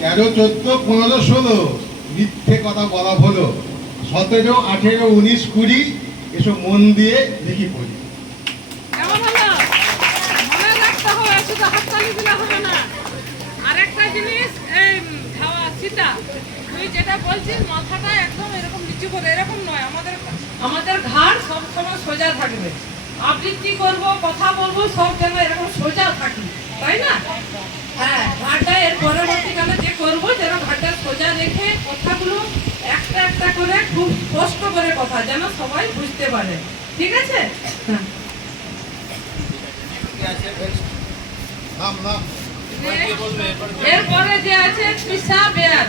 13, 14, 15, 16 মিথ্যে কথা বলা হলো। 17, 18, 19, 20 এসব মন দিয়ে দেখি পড়ি। কেমন হলো? মনে রাখতে হবে, শুধু হাততালি দিলে হবে না। আরেকটা জিনিস, এই খাওয়া সীতা, তুই যেটা বলছিস মাথাটা একদম এরকম নিচু করে, এরকম নয়, আমাদের ঘাড় সবসময় সোজা থাকবে। আবৃত্তি করব, কথা বলবো, সব যেন এরকম সোজা থাকি, তাই না? হ্যাঁ, ঘাড়টা এর পরবর্তীকালে যে করবো যেন ঘাড়টা সোজা রেখে কথাগুলো একটা একটা করে খুব স্পষ্ট করে কথা যেন সবাই বুঝতে পারে, ঠিক আছে? হ্যাঁ। এরপরে যে আছে তৃষা বেয়ার।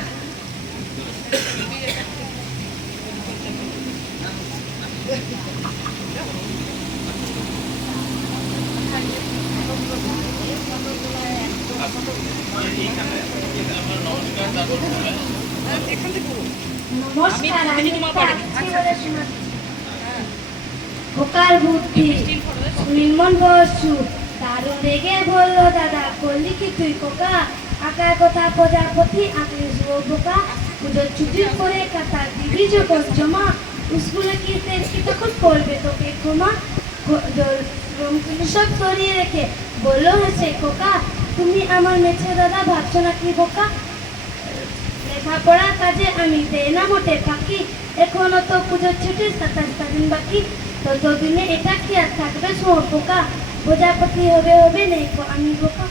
খোকার বুদ্ধি নির্মল বসু দারুণ রেগে বললো, দাদা করলি কি তুই খোকা? আঁকার কথা প্রজাপতি আঁকলে বোকা, পুজোর ছুটির করে কাতা দিবি যখন জমা, স্কুলে কি তখন করবে তোকে ক্ষমা। সব সরিয়ে রেখে বললো হেসে খোকা, তুমি আমার মেছে দাদা ভাবছো না কি বোকা? লেখাপড়ার কাজে আমি দেই না মোটে ফাঁকি, এখনো তো পুজোর ছুটি 27টা দিন বাকি, ততদিনে এটা কি আর থাকবে শোর পোকা? প্রজাপতি হবে হবে নেই আমি বোকা।